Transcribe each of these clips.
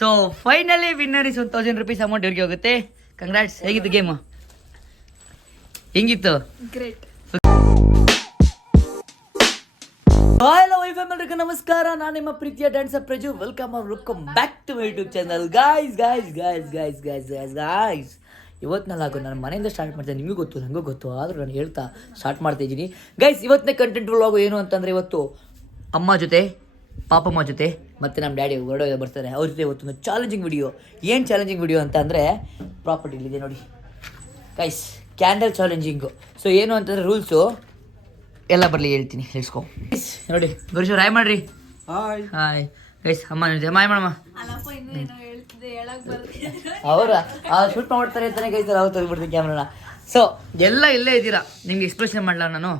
So finally winner is 1000 rupees amount ಇವ್ರಿಗೆ ಹೋಗುತ್ತೆ. Congrats. ಹೇಗಿತ್ತು ಗೇಮ್? ಹೆಂಗಿತ್ತು? ಗ್ರೇಟ್. ಹಲೋ ಎಲ್ಲರಿಗೂ ನಮಸ್ಕಾರ. ನಾನು ನಿಮ್ಮ ಪ್ರೀತಿಯ dancer Praju. Welcome back to my YouTube channel. Guys ಇವತ್ತಿನಲ್ಲಾಗೋ ನಾನು ಮನೆಯಿಂದ ಸ್ಟಾರ್ಟ್ ಮಾಡ್ತೇನೆ. ನಿಮಗೂ ಗೊತ್ತು, ನನಗೂ ಗೊತ್ತು, ಆದರೂ ನಾನು ಹೇಳ್ತಾ ಸ್ಟಾರ್ಟ್ ಮಾಡ್ತಾ ಇದ್ದೀನಿ. ಗೈಸ್ ಇವತ್ತನೇ ಕಂಟೆಂಟ್ ವ್ಲಾಗು ಏನು ಅಂತಂದರೆ, ಇವತ್ತು ಅಮ್ಮ ಜೊತೆ, ಪಾಪಮ್ಮ ಜೊತೆ ಮತ್ತು ನಮ್ಮ ಡ್ಯಾಡಿ ಹೊರಡೋ ಬರ್ತಾರೆ. ಅವ್ರ ಜೊತೆ ಇವತ್ತೊಂದು ಚಾಲೆಂಜಿಂಗ್ ವಿಡಿಯೋ. ಏನು ಚಾಲೆಂಜಿಂಗ್ ವಿಡಿಯೋ ಅಂತ ಅಂದರೆ, ಪ್ರಾಪರ್ಟಿಲಿದೆ ನೋಡಿ ಗೈಸ್, ಕ್ಯಾಂಡಲ್ ಚಾಲೆಂಜಿಂಗು. ಸೊ ಏನು ಅಂತಂದರೆ ರೂಲ್ಸು ಎಲ್ಲ ಬರಲಿ ಹೇಳ್ತೀನಿ, ಹೇಳ್ಸ್ಕೊ. ನೋಡಿ ಗುರುಶ್ ರಾಯ್ ಮಾಡ್ರಿ. Hi guys. ಅಮ್ಮ ಮಾಯ್ ಮಾಡಮ್ಮ. ಅವರ ಶೂಟ್ ಮಾಡ್ತಾರೆ ಅಂತಾನೆ ಗೈಸ್, ಅವ್ರು ತೆಗೆದ್ಬಿಡ್ತೀನಿ ಕ್ಯಾಮ್ರಾನ. ಸೊ ಎಲ್ಲ ಇಲ್ಲೇ ಇದ್ದೀರಾ, ನಿಮ್ಗೆ ಎಕ್ಸ್ಪ್ರೆಷನ್ ಮಾಡಲ ನಾನು.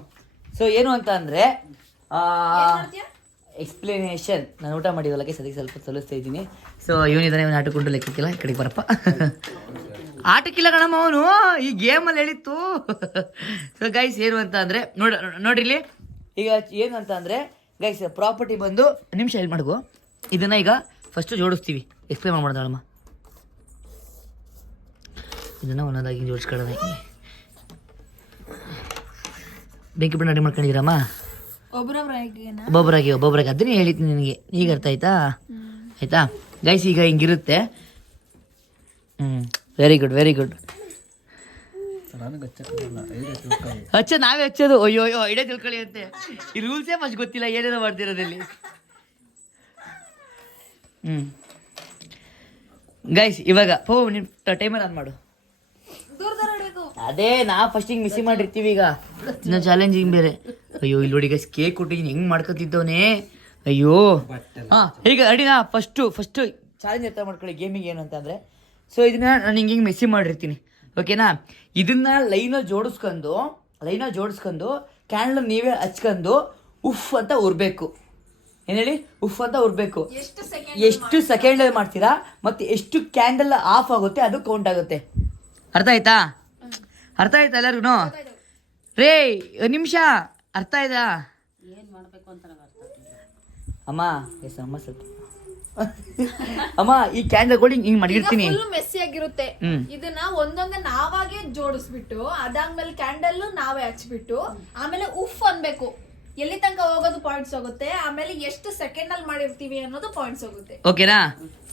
ಸೊ ಏನು ಅಂತ ಅಂದರೆ ಎಕ್ಸ್ಪ್ಲನೇಷನ್. ನಾನು ಊಟ ಮಾಡಿದಲ್ಲ ಗೈಸ್, ಅದಕ್ಕೆ ಸ್ವಲ್ಪ ಸಲ್ಲಿಸ್ತಾ ಇದ್ದೀನಿ. ಸೊ ಇವನಿದ್ದಾನೆ, ಇವನು ಆಟಕೊಂಡು ಲೆಕ್ಕಕ್ಕಿಲ್ಲ. ಈ ಕಡೆಗೆ ಬರಪ್ಪ. ಆಟಕ್ಕಿಲ್ಲ ಕಣಮ್ಮ ಅವನು, ಈ ಗೇಮಲ್ಲಿ ಹೇಳಿತ್ತು. ಸೊ ಗೈಸ್ ಏನು ಅಂತ ಅಂದರೆ ನೋಡ್ರಿ ಇಲ್ಲಿ. ಈಗ ಏನು ಅಂತ ಅಂದರೆ ಗೈಸ್, ಪ್ರಾಪರ್ಟಿ ಬಂದು ನಿಮಿಷ ಹೇಳಿ ಮಾಡ್ಕೋ. ಇದನ್ನು ಈಗ ಫಸ್ಟು ಜೋಡಿಸ್ತೀವಿ. ಎಕ್ಸ್ಪ್ಲೇನ್ ಮಾಡ್ದಾಳಮ್ಮ. ಇದನ್ನು ಒಂದೊಂದಾಗಿ ಜೋಡಿಸ್ಕೊಳ್ಳೋಣ. ಬೆಂಕಿ ಬಣ್ಣ ರೆಡಿ ಮಾಡ್ಕೊಂಡಿದ್ದೀರಮ್ಮ? ಒಬ್ಬೊಬ್ಬರಾಗಿ ಅದನ್ನೇ ಹೇಳಿದ್ದೀನಿ ನಿನಗೆ. ಈಗ ಅರ್ಥ ಆಯ್ತಾ? ಆಯಿತಾ ಗೈಸ್? ಈಗ ಹಿಂಗಿರುತ್ತೆ. Very good. ನಾವೇ ಹಚ್ಚೋದು. ಅಯ್ಯೋ ಐಡಿಯಾ ತಿಳ್ಕೊಳ್ಳಿ ಅಂತೆ. ಈ ರೂಲ್ಸೇ ಫಸ್ಟ್ ಗೊತ್ತಿಲ್ಲ, ಏನೇನೋ ಮಾಡ್ತಿರೋದಲ್ಲಿ. ಗೈಸ್ ಇವಾಗ ನಿಮ್ಮ ಟೈಮರ್ ಆನ್ ಮಾಡು. ಅದೇ ನಾ ಫಸ್ಟಿಗೆ ಮಿಸ್ ಮಾಡಿರ್ತೀವಿ. ಈಗ ಇನ್ನು ಚಾಲೆಂಜಿಂಗ್ ಬೇರೆ. ಅಯ್ಯೋ ಇಲ್ಲಿ ನೋಡಿ ಗೈಸ್, ಕೇಕ್ ಕೊಟ್ಟಿದ್ದೀನಿ, ಹೆಂಗ್ ಮಾಡ್ಕೊತಿದ್ದವನೇ. ಅಯ್ಯೋ ಈಗ ಅಡಿನಾ ಫಸ್ಟು ಚಾಲೆಂಜ್ ಅರ್ಥ ಮಾಡ್ಕೊಳ್ಳಿ. ಗೇಮಿಂಗ್ ಏನು ಅಂತ ಅಂದರೆ, ಸೊ ಇದನ್ನ ನಾನು ಹಿಂಗೆ ಮಿಸ್ಸಿ ಮಾಡಿರ್ತೀನಿ, ಓಕೆನಾ? ಇದನ್ನ ಲೈನಲ್ಲಿ ಜೋಡಿಸ್ಕೊಂಡು ಕ್ಯಾಂಡಲ್ ನೀವೇ ಹಚ್ಕೊಂಡು ಉಫ್ ಅಂತ ಉರ್ಬೇಕು. ಏನು ಹೇಳಿ? ಉಫ್ ಅಂತ ಉರ್ಬೇಕು. ಎಷ್ಟು ಸೆಕೆಂಡಲ್ಲಿ ಮಾಡ್ತೀರಾ ಮತ್ತು ಎಷ್ಟು ಕ್ಯಾಂಡಲ್ ಆಫ್ ಆಗುತ್ತೆ ಅದು ಕೌಂಟ್ ಆಗುತ್ತೆ. ಅರ್ಥ ಆಯ್ತಾ ಎಲ್ಲರಿಗೂ? ರೇ ಒಂದು ನಿಮಿಷ, ಅರ್ಥ ಆಯ್ತಾ ಅಮ್ಮ? ಎಸ್ ಅಮ್ಮ, ಸ್ವಲ್ಪ ಅಮ್ಮ ಈ ಕ್ಯಾಂಡಲ್ಗಳು ಹಿಂಗ್ ಮಾಡಿರ್ತೀನಿ. ಮೆಸ್ಸಿ ಆಗಿರುತ್ತೆ. ಇದನ್ನ ಒಂದೊಂದೇ ನಾವಾಗೆ ಜೋಡಿಸ್ಬಿಟ್ಟು ಅದಾದ್ಮೇಲೆ ಕ್ಯಾಂಡಲ್ ನಾವೇ ಹಚ್ಬಿಟ್ಟು ಆಮೇಲೆ ಉಫ್ ಅನ್ಬೇಕು. ಎಲ್ಲಿ ತನಕ ಹೋಗೋದು ಪಾಯಿಂಟ್ಸ್ ಹೋಗುತ್ತೆ. ಆಮೇಲೆ ಎಷ್ಟು ಸೆಕೆಂಡ್ ಅಲ್ಲಿ ಮಾಡಿರ್ತೀವಿ ಅನ್ನೋದು ಪಾಯಿಂಟ್ಸ್ ಹೋಗುತ್ತೆ. ಓಕೆನಾ?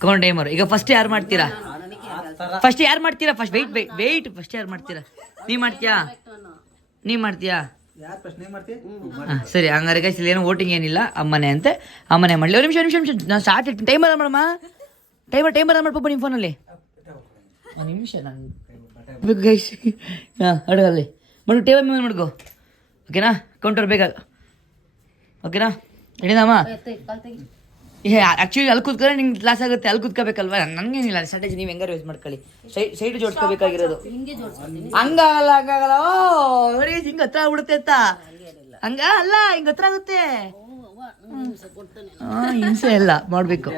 Count timer. ಈಗ ಫಸ್ಟ್ ಯಾರು ಮಾಡ್ತೀರಾ? First weight. ಫಸ್ಟ್ ಯಾರು ಮಾಡ್ತೀರಾ? ನೀ ಮಾಡ್ತೀಯಾ? ಸರಿ, ಹಂಗಾರೆ ಗೈಸ್ ಇಲ್ಲಿ ಏನೋ ವೋಟಿಂಗ್ ಏನಿಲ್ಲ. ಅಮ್ಮನೆ ಅಂತೆ, ಅಮ್ಮನೆ ಮಾಡಲಿ. ಒಂದು ನಿಮಿಷ ನಾನು ಸ್ಟಾರ್ಟ್ ಇಟ್ಟು ಟೈಮರ್ ಮಾಡಮ್ಮ. ಟೈಮರ್ ಮಾಡ್ಬೇಕು ನಿಮ್ಮ ಫೋನಲ್ಲಿ. ಒಂದು ನಿಮಿಷ ನಾನು ಗೈಸ್ ಅಡಗಲ್ಲಿ ಮಾಡು. ಟೇಬಲ್ ಮೇಲೆ ಮಾಡ್ಕೋ, ಓಕೆನಾ? ಕೌಂಟರ್ ಬೇಕಾಗ, ಓಕೆನಾ? ಹೇಳಿದಮ್ಮ. ಆ್ಯಕ್ಚುಲಿ ಅಲ್ಲಿ ಕೂತ್ಕೊಂಡ್ರೆ ನಿಂಗೆ ಕ್ಲಾಸ್ ಆಗುತ್ತೆ, ಅಲ್ಲಿ ಕೂತ್ಕೋಬೇಕಲ್ವಾ? ನನಗೇನಿಲ್ಲ ಸ್ಟ್ರಾಟಜಿ, ನೀವು ಹೆಂಗಾರು ಯೂಸ್ ಮಾಡ್ಕೊಳ್ಳಿ. ಸೈಡ್ ಜೋಡಿಸ್ಕೋಬೇಕಾಗಿರೋದು. ಹಂಗಾಗಲ್ಲ. ಓ ಹಿಂಗೆ ಹತ್ರ ಆಗ್ಬಿಡುತ್ತೆ ಅಂತ. ಹಂಗ ಅಲ್ಲ, ಹಿಂಗೆ ಹತ್ರ ಆಗುತ್ತೆ. ಹಿಂಸೆ ಎಲ್ಲ ಮಾಡಬೇಕು.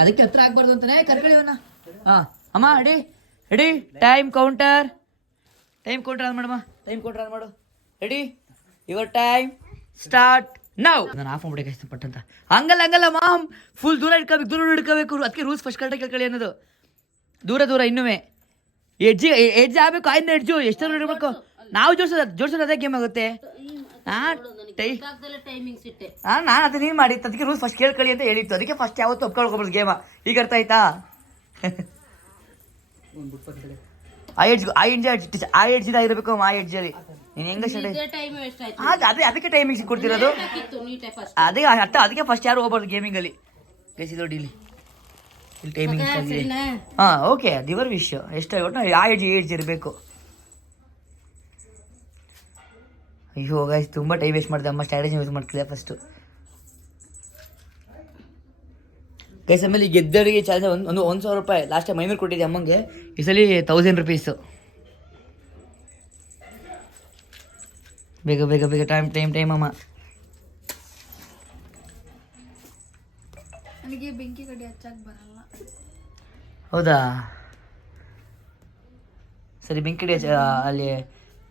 ಅದಕ್ಕೆ ಹತ್ರ ಆಗ್ಬಾರ್ದು ಅಂತಾನೆ ಕರ್ಕೊಳ್ಳಿವನ. ಅಮ್ಮ ರೆಡಿ. ಟೈಮ್ ಕೌಂಟರ್ ಆನ್ ಮಾಡಮ್ಮ. Ready, your time start now. ನಾನು ಆಫ್ ಮಾಡ್ಬಿಟ್ಟೆ ಇಷ್ಟಪಟ್ಟಂತ. ಹಂಗಲ್ಲ ಮಾಮ್, ಫುಲ್ ದೂರ ಹಿಡ್ಕೋಬೇಕು. ಅದಕ್ಕೆ ರೂಲ್ಸ್ ಫಸ್ಟ್ ಕರೆಕ್ಟಾಗಿ ಕೇಳ್ಕೊಳ್ಳಿ ಅನ್ನೋದು. ದೂರ ಇನ್ನೂ ಎಡ್ಜ್ ಆಗಬೇಕು. ಆಯ್ತು ಎಡ್ಜು ಎಷ್ಟು ಇಡಬೇಕು. ನಾವು ಜೋಡಿಸೋದು ಅದೇ ಗೇಮ್ ಆಗುತ್ತೆ. ನಾನು ಅದು ನೀನು ಮಾಡಿತ್ತು, ಅದಕ್ಕೆ ರೂಲ್ಸ್ ಫಸ್ಟ್ ಕೇಳ್ಕೊಳ್ಳಿ ಅಂತ ಹೇಳಿತ್ತು. ಅದಕ್ಕೆ ಫಸ್ಟ್ ಯಾವತ್ತು ಒಪ್ಕೊಳ್ಕೊಬೋದು ಗೇಮ. ಈಗ ಅರ್ಥ ಆಯ್ತಾ? ಆ ಎಡ್ಜಿದಾಗಿರ್ಬೇಕು. ಆ ಎಡ್ಜಲ್ಲಿ ನೀನು ಹೆಂಗೆ ಅದಕ್ಕೆ ಟೈಮಿಂಗ್ ಕೊಡ್ತಿರೋದು. ಅದಕ್ಕೆ ಫಸ್ಟ್ ಯಾರು ಹೋಗ್ಬಾರ್ದು ಗೇಮಿಂಗಲ್ಲಿ. ನೋಡಿ ಇಲ್ಲಿ ಟೈಮಿಂಗ್ ಆಗಿದೆ. ಓಕೆ, ದಿವರ ವಿಷಯ ಎಷ್ಟು ಒಟ್ಟು ಆ ಏಜ್ ಇರಬೇಕು. ಅಯ್ಯೋ ಗೈಸ್, ತುಂಬ ಟೈಮ್ ವೇಸ್ಟ್ ಮಾಡಿದೆ. ಅಮ್ಮ ಸ್ಟ್ರಾಟಜಿ ಯೂಸ್ ಮಾಡ್ತಿದ್ದೆ ಫಸ್ಟು ಗೈಸ್. ಆಮೇಲೆ ಈ ಗೆದ್ದರಿಗೆ ಚಾರ್ಜ್ ಒಂದು 1,000 ರೂಪಾಯಿ. ಲಾಸ್ಟ್ ಟೈಮ್ 500 ಕೊಟ್ಟಿದ್ದೆ ಅಮ್ಮಂಗೆ. ಈ ಸಲ 1000 ರೂಪೀಸು. ಬೇಗ ಟೈಮ್ ಅಮ್ಮ. ಬೆಂಕಿ ಕಡೆ ಹಚ್ಚಕ್ ಬರಲ್ಲ. ಹೌದಾ? ಸರಿ, ಬೆಂಕಿ ಅಲ್ಲಿ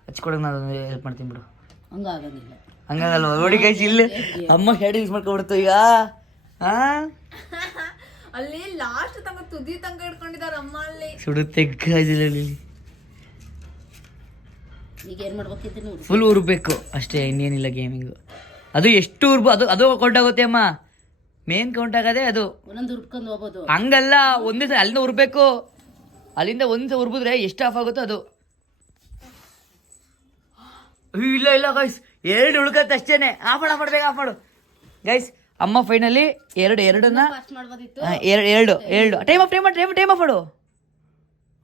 ಹಚ್ಕೊಡೋಕೆ ನಾನು ಹೆಲ್ಪ್ ಮಾಡ್ತೀನಿ ಬಿಡು. ಹಂಗಾಗೋದಿಲ್ಲ. ಹಂಗಲ್ಲ ನೋಡಿ ಗೈಸ್, ಇಲ್ಲಿ ಅಮ್ಮ ಶಾಡಿ ಯೂಸ್ ಮಾಡ್ಕೊಬಿಡ್ತು ಈಗ. ಹಾ ಅಲ್ಲಿ ಲಾಸ್ಟ್ ತನಕ ತುದಿ ತನಕ ಇಟ್ಕೊಂಡಿದಾರ ಅಮ್ಮ ಅಲ್ಲಿ. ಸುಡುತ್ತೆ ಗಾಜಲ್ಲಿ. ಈಗ ಏನ್ ಮಾಡ್ಬೇಕಿತ್ತು ಫುಲ್ ಉರ್ಬೇಕು ಅಷ್ಟೇ, ಇನ್ನೇನಿಲ್ಲ ಗೇಮಿಂಗು. ಅದು ಎಷ್ಟು ಅದು ಕೌಂಟ್ ಆಗುತ್ತೆ ಅಮ್ಮ, ಮೇನ್ ಕೌಂಟ್ ಆಗದೆ ಅದು. ಒಂದೊಂದು ಉರ್ಕೊಂಡು ಹೋಗ್ಬೋದು. ಹಂಗಲ್ಲ, ಒಂದೇ ಸಲ ಅಲ್ಲಿಂದ ಉರ್ಬೇಕು, ಅಲ್ಲಿಂದ ಒಂದ್ ಉರ್ಬಿದ್ರೆ ಎಷ್ಟು ಆಫ್ ಆಗುತ್ತೋ ಅದು. ಇಲ್ಲ ಇಲ್ಲ ಗೈಸ್, 2 ಉಳ್ಕತ್ತೆ ಅಷ್ಟೇನೆ. ಆಫ್ ಮಾಡು ಗೈಸ್. ಅಮ್ಮ ಫೈನಲಿ ಎರಡನ್ನ ಫಾಸ್ಟ್ ಮಾಡ್ಬೋದಿತ್ತು. ಎರಡು ಟೈಮ್ ಆಫ್ ಮಾಡು.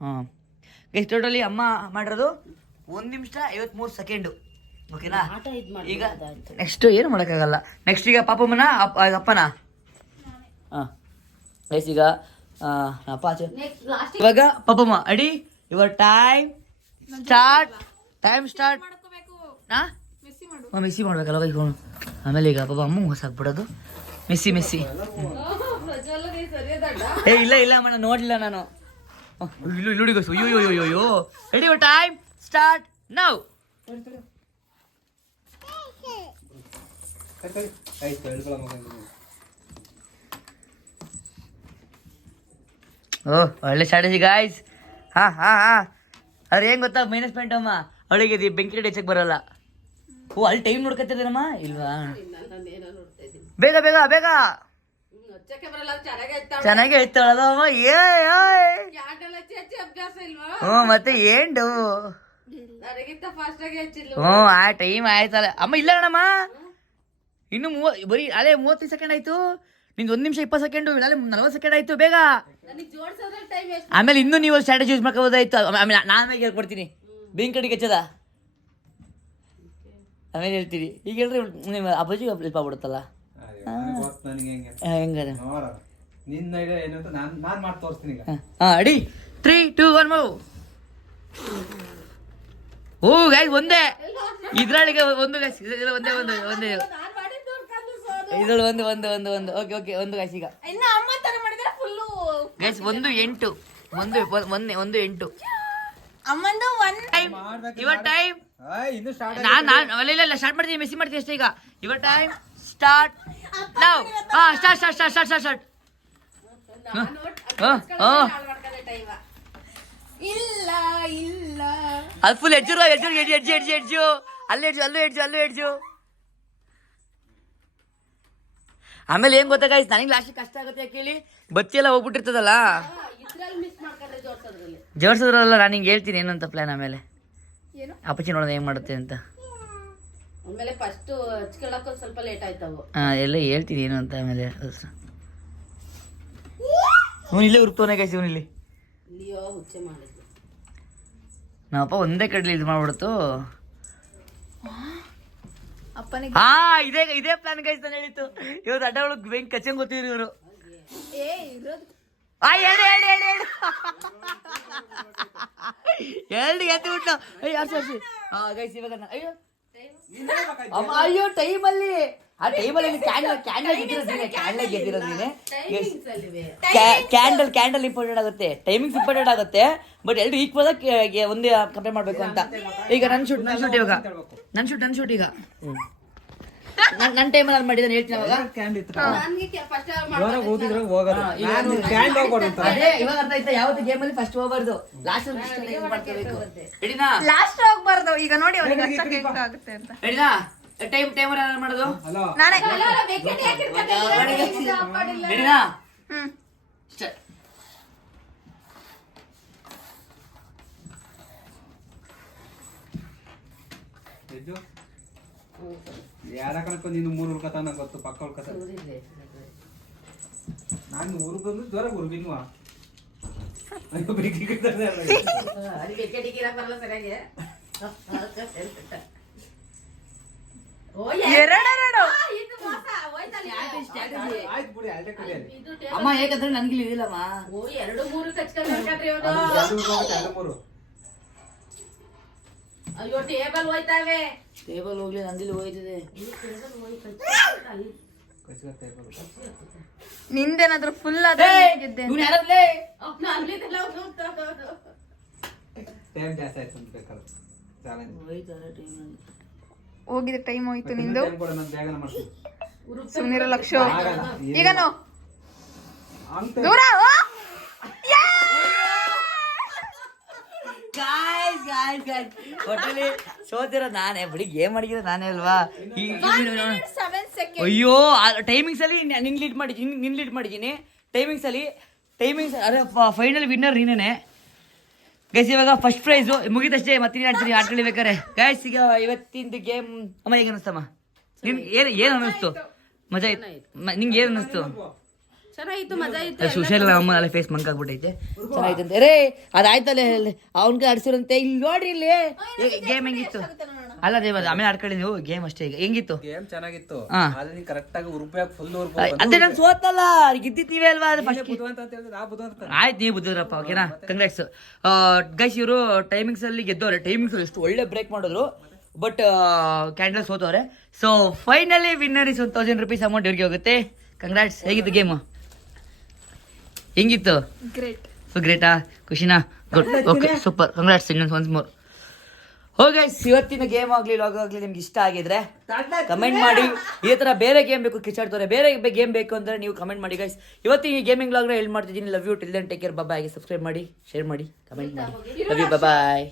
ಹಾಂ ಗೈಸ್, ಟೋಟಲಿ ಅಮ್ಮ ಮಾಡಿರೋದು 1 ನಿಮಿಷ 53 ಸೆಕೆಂಡು. ಓಕೆನಾ? ಆಟ ಇದ್ ಈಗ ಮಾಡ್ಬೋದಾಯ್ತು. ನೆಕ್ಸ್ಟ್ ಏನು ಮಾಡೋಕ್ಕಾಗಲ್ಲ. ನೆಕ್ಸ್ಟ್ ಈಗ ಪಾಪಮ್ಮನ ಅಪ್ಪನ. ಹಾಂ ಗೈಸ್, ಈಗ ಅಪ್ಪ ಆಚೆ. ನೆಕ್ಸ್ಟ್ ಲಾಸ್ಟ್ ಇವಾಗ ಪಾಪಮ್ಮ ಅಡಿ. Your time start. ಮಾಡ್ಕೋಬೇಕು. ಹಾ ಮೆಸ್ಸಿ ಮಾಡು. ಮೆಸ್ಸಿ ಮಾಡ್ಬೇಕಲ್ಲ ಗೈಸ್. ಆಮೇಲೆ ಈಗ ಪಾಪ ಅಮ್ಮ ಹೊಸಾಕ್ಬಿಡೋದು ಮೆಸ್ಸಿ. ಇಲ್ಲ ಅಮ್ಮ, ನಾನು ನೋಡಲಿಲ್ಲ ನಾನು. ಇಲ್ಲಿ ಗೈಸ್, ಅಯ್ಯೋ. Ready, your time start now. ಓ ಒಳ್ಳೆ ಸ್ಟ್ರಾಟಜಿ ಗಾಯ್ಸ್. ಹಾ ಅದ್ರ ಏನ್ ಗೊತ್ತಾ ಮೈನಸ್ ಪಾಯಿಂಟ್ ಅಮ್ಮ, ಅವಳಿಗೆ ಬೆಂಕಿ ಕಡೆ ಹೆಚ್ಚಕ್ ಬರಲ್ಲ. ಓ ಅಲ್ಲಿ ಟೈಮ್ ನೋಡ್ಕೊತಿದ್ದೀನಮ್ಮ ಇಲ್ವಾ? ಬೇಗ ಚೆನ್ನಾಗಿ ಹೇಳ್ತಾಳಮ್ಮ. ಹ್ಞೂ ಮತ್ತೆ ಏನು ಆ ಟೈಮ್ ಆಯ್ತಲ್ಲ ಅಮ್ಮ. ಇಲ್ಲ ಕಣಮ್ಮ, ಇನ್ನು ಬರೀ ಅದೇ 35 ಸೆಕೆಂಡ್ ಆಯ್ತು. ನಿಂದು 1 ನಿಮಿಷ 20 ಸೆಕೆಂಡು, ಅಲ್ಲೇ 40 ಸೆಕೆಂಡ್ ಆಯ್ತು. ಬೇಗ. ಆಮೇಲೆ ಇನ್ನೂ ನೀವು ಸ್ಟ್ರಾಟಜಿ ಯೂಸ್ ಮಾಡ್ಕೋಬೋದಾಯ್ತು. ಆಮೇಲೆ ನಾನು ಹೇಳ್ಕೊಡ್ತೀನಿ ಬೆಂಕಿ ಕಡೆಗೆ ಹಚ್ಚದ. ಆಮೇಲೆ ಹೇಳ್ತೀರಿ. ಈಗ ಹೇಳ್ರಿ ನಿಮ್ಮ ಅಪ್ಪಾಜಿ ಹೆಲ್ಪ್ ಆಗ್ಬಿಡುತ್ತಲ್ಲ. ಹೆಂಗದ ಅಡಿ 3, 2, 1 ಮೂವ್. ಓ ಗೈಸ್, ಒಂದೇ ಇದ್ರೊಳಗೆ ಒಂದು ಗೈಸ್, ಒಂದೇ ಇದ್ರೊಳಗೆ ಒಂದು. ಓಕೆ ಒಂದು ಗೈಸ್. ಈಗ ಇನ್ನು ಅಮ್ಮ ತರ ಮಾಡಿದ್ರೆ ಫುಲ್ಲು ಗೈಸ್ 1-8 ಅಮ್ಮಂದು 1 ಯುವರ್ ಟೈಮ್. ನಾನು ಇಲ್ಲ ಸ್ಟಾರ್ಟ್ ಮಾಡ್ತೀನಿ, ಮೆಸ್ಸಿ ಮಾಡ್ತೀನಿ ಅಷ್ಟೇ. ಈಗ your time start now. Start. ಇಲ್ಲ ಅದು ಫುಲ್ ಎಡ್ಜು ಅಲ್ಲೂ ಎಡ್ಜು. ಆಮೇಲೆ ಏನ್ ಗೊತ್ತಾ ಗೈಸ್, ನನಗೆ ಲಾಸ್ಟ್ ಕಷ್ಟ ಆಗುತ್ತೆ ಕೇಳಿ. ಬತ್ತಿ ಎಲ್ಲ ಹೋಗ್ಬಿಟ್ಟಿರ್ತದಲ್ಲ, ಇದ್ರಲ್ಲಿ ಮಿಸ್ ಮಾಡ್ಕೊಂಡ್ರೆ ಜೋಡ್ಸೋದ್ರಲ್ಲಿ. ಜೋಡ್ಸೋದ್ರಲ್ಲ. ನಾನು ಹಿಂಗೆ ಹೇಳ್ತೀನಿ ಏನಂತ ಪ್ಲಾನ್. ಆಮೇಲೆ ಏನು ಅಪ್ಪಚ್ಚಿ ನೋಡೋದು ಹೆಂಗ್ ಮಾಡುತ್ತೆ ಅಂತ. ಆಮೇಲೆ ಫಸ್ಟ್ ಹಚ್ಕೊಳಕ್ಕೂ ಸ್ವಲ್ಪ ಲೇಟ್ ಆಯ್ತವು. ಎಲ್ಲ ಹೇಳ್ತೀನಿ ಏನು ಅಂತ ಆಮೇಲೆ. ಇವನು ಇಲ್ಲೇ ಉರುಪ್ತವನೇ ಗೈಸ್, ಇವನು ಇಲ್ಲಿ. ಇಲ್ಲಿಯೋ ಹುಚ್ಚೆ ಮಾಡಿದ್ದು. ನಮ್ಮಪ್ಪ ಒಂದೇ ಕಡ್ಲಿ ಇದು ಮಾಡ್ಬಿಡ್ತು. ಅಪ್ಪನಿಗೆ ಇದೇ ಪ್ಲಾನ್ ಗೈಸ್ ನಾನು ಹೇಳಿತ್ತು. ಇವತ್ತು ಅಡ್ಡ ಒಳಗೆ ಬೆಂಕಿ ಕಚ್ಚಂಗ್ ಗೊತ್ತಿದ್ರು ಇವರು. ಇರೋದು ಎರಡು ಎತ್ತು ಬಿಟ್ಟು ಗೈಸ್. ಇವಾಗ ಅಯ್ಯೋ ಟೈಮಲ್ಲಿ ಆ ಟೈಮಲ್ಲಿ ಕ್ಯಾಂಡಲ್ ಗೆದ್ದಿರೋದು ನೀನೆ. ಕ್ಯಾಂಡಲ್ ಇಂಪಾರ್ಟೆಂಟ್ ಆಗುತ್ತೆ, ಟೈಮಿಂಗ್ಸ್ ಇಂಪಾರ್ಟೆಂಟ್ ಆಗುತ್ತೆ. ಬಟ್ ಎರಡು ಈಕ್ವಲ್ ಆಗಿ ಒಂದೇ ಕಂಪೇರ್ ಮಾಡ್ಬೇಕು ಅಂತ. ಈಗ ನನ್ನ ಶೂಟ್ ಇವಾಗ ನನ್ನ ಶೂಟ್ ಈಗ ನನ್ನ ಟೈಮಲ್ಲಿ ನಾನು ಮಾಡಿದ್ದಾನೆ ಹೇಳ್ತೀನಿ. ಅದೇ ಇವಾಗ ಅರ್ಥ ಆಯ್ತಾ? ಯಾವತ್ತು ಗೇಮಲ್ಲಿ ಫಸ್ಟ್ ಹೋಗ್ಬಾರ್ದು, ಲಾಸ್ಟ್ ಮಾಡ್ಕೋಬೇಕು. ರೆಡಿನಾ? ಲಾಸ್ಟ್ ಹೋಗ್ಬಾರ್ದು. ಈಗ ನೋಡಿ ಅವನಿಗೆ ಆಗುತ್ತೆ ಅಂತ. ರೆಡಿನಾ? ಟೈಮರ್ ಯಾರು ಮಾಡೋದು? ನಾನೇ. ರೆಡಿನಾ? ಯಾರ ಕಣಕ್ಕ ನೀನು 3 ಉಳ್ಕತ ನಂಗೆ ಗೊತ್ತು, ಪಕ್ಕ ಉಳ್ಕತ. ನಾನು ಊರ್ಗೊಂದು ಜ್ವರ ಊರ್ಗಿನ್ವಾ ಅಮ್ಮ ಹೇಗಂದ್ರೆ ನನ್ಗಿಲ್ಲ ಇದಿಲ್ಲಮ್ಮ. 2-3 ಕಚ್ಕೊಂಡ್ರಿ ಅಯ್ಯೋ ಟೇಬಲ್ ಹೋಯ್ತಾವೆ. ಟೇಬಲ್ ಹೋಗ್ಲಿ, ನಂದಿಲ್ಲಿ ಹೋಯ್ತದೆ. ನಿಂದೇನಾದ್ರೂ ಫುಲ್ ಟೈಮ್ ಜಾಸ್ತಿ ಆಯ್ತು ಅಂತ ಬೇಕಾದ್ರೆ ಹೋಗಿದೆ ಟೈಮ್ ಹೋಯ್ತು ನಿಂದು ಟೈಮ್ ಕೊಡು, ನಾನು ಬೇಗನೆ ಮಾಡ್ತೀನಿ. ಸುಮ್ನಿರೋ ಲಕ್ಷ ಆಗಲ್ಲ. ಈಗ ನೋ ಅಂತ ದೂರ ಓ! ಒಟ್ಟಲ್ಲಿ ಸೋತಿರೋ ನಾನೇ ಬಿಡಿ ಗೇಮ್ ಮಾಡಿರೋ ನಾನೇ ಅಲ್ವಾ 7 seconds. ಅಯ್ಯೋ ಟೈಮಿಂಗ್ಸ್ ಅಲ್ಲಿ ನಿನ್ ಲೀಡ್ ಮಾಡಿದ್ದೀನಿ ಟೈಮಿಂಗ್ಸ್ ಅದೇ ಫೈನಲ್ ವಿನ್ನರ್ ನೀನೇನೆ ಗೈಸ್. ಇವಾಗ ಫಸ್ಟ್ ಪ್ರೈಸು ಮುಗಿದಷ್ಟೇ ಮತ್ತೆ ಆಡ್ತೀನಿ ಆಡ್ಕೊಳ್ಳಿ ಬೇಕಾರೆ ಗೈಸ್. ಈಗ ಇವತ್ತಿಂದು ಗೇಮ್ ಅಮ್ಮ ಹೇಗೆ ಅನ್ನಿಸ್ತಮ್ಮ ನಿನ್ಗೆ ಏನು ಅನ್ನಿಸ್ತು? ಮಜಾ ಇತ್ತು ನಿಂಗೆ ಏನು ಅನ್ನಿಸ್ತು? ಚೆನ್ನಾಗಿತ್ತು, ಮಜಾ ಇತ್ತು. ಸುಶೀಲ್ ಅಮ್ಮ ಅಲ್ಲಿ ಫೇಸ್ ಮಂಕ್ ಆಗ್ಬಿಟ್ಟೈತೆ. ಚೆನ್ನಾಗಿತ್ತಂತೆ ರೇ ಅದಾಯ್ತಲ್ಲ ಅವ್ನಿಗೆ ಆಡ್ಸಿರಂತೆ. ಇಲ್ಲಿ ನೋಡ್ರಿ ಇಲ್ಲಿ ಗೇಮ್ ಹೆಂಗಿತ್ತು ಅಲ್ಲ ದೇವ ಆಮೇಲೆ ಆಡ್ಕೊಳ್ಳಿ ನೀವು ಗೇಮ್ ಅಷ್ಟೇ. ಈಗ ಹೆಂಗಿತ್ತು ಗೇಮ್ ಚೆನ್ನಾಗಿತ್ತು. ಹಾ. ಆದ್ರೆ ನೀನ್ ಕರೆಕ್ಟ್ ಆಗಿ ಉರುಪಾಗ ಫುಲ್ ಅದೇ ನಾನು ಸೋತಲ್ಲ ಗಿದ್ದಿದ್ ನೀವೇ ಅಲ್ವಾ ಅದು ಫಸ್ಟ್. ಬುದ್ಧಿವಂತ ಅಂತ ಹೇಳಿದ್ರೆ ಆ ಬುದ್ಧಿವಂತ ಆಯ್ತು ನೀವು ಬುದ್ಧಿದ್ರಪ್ಪ ಓಕೆನಾ ಕಂಗ್ರಾಟ್ಸ್ ಗೈಸ್. ಇವರು ಟೈಮಿಂಗ್ಸ್ ಅಲ್ಲಿ ಗೆದ್ದವ್ರೆ. ಟೈಮಿಂಗ್ಸ್ ಎಷ್ಟು ಒಳ್ಳೆ ಬ್ರೇಕ್ ಮಾಡಿದ್ರು ಬಟ್ ಕ್ಯಾಂಡಲ್ ಸೋತವ್ರೆ. So finally winner is 1000 rupees amount ಇವ್ರಿಗೆ ಹೋಗುತ್ತೆ. ಕಂಗ್ರಾಟ್ಸ್. ಹೇಗಿತ್ತು ಗೇಮು? ಹೆಂಗಿತ್ತು? ಗ್ರೇಟ್. ಸೊ ಗ್ರೇಟಾ? ಖುಷಿನಾ? ಗುಡ್ ಓಕೆ ಸೂಪರ್ ಕಂಗ್ರಾಟ್ಸ್ ಇನ್ನೊಂದು ಒನ್ಸ್ ಮೋರ್. ಹೋಗಿ ಇವತ್ತಿನ ಗೇಮ್ ಆಗಲಿ ಲಾಗ್ ಆಗಲಿ ನಿಮ್ಗೆ ಇಷ್ಟ ಆಗಿದ್ರೆ ಕಮೆಂಟ್ ಮಾಡಿ. ಈ ಥರ ಬೇರೆ ಗೇಮ್ ಬೇಕು ಕಿಚಾಡ್ತಾರೆ ಬೇರೆ ಗೇಮ್ ಬೇಕು ಅಂದರೆ ನೀವು ಕಮೆಂಟ್ ಮಾಡಿ ಗೈಸ್. ಇವತ್ತಿನ ಗೇಮಿಂಗ್ ಲಾಗ್ನ ಎಲ್ಲಿ ಮಾಡ್ತಿದ್ದೀನಿ. Love you till then take care bye. Subscribe ಮಾಡಿ, ಶೇರ್ ಮಾಡಿ, ಕಮೆಂಟ್ ಮಾಡಿ. Love you bye.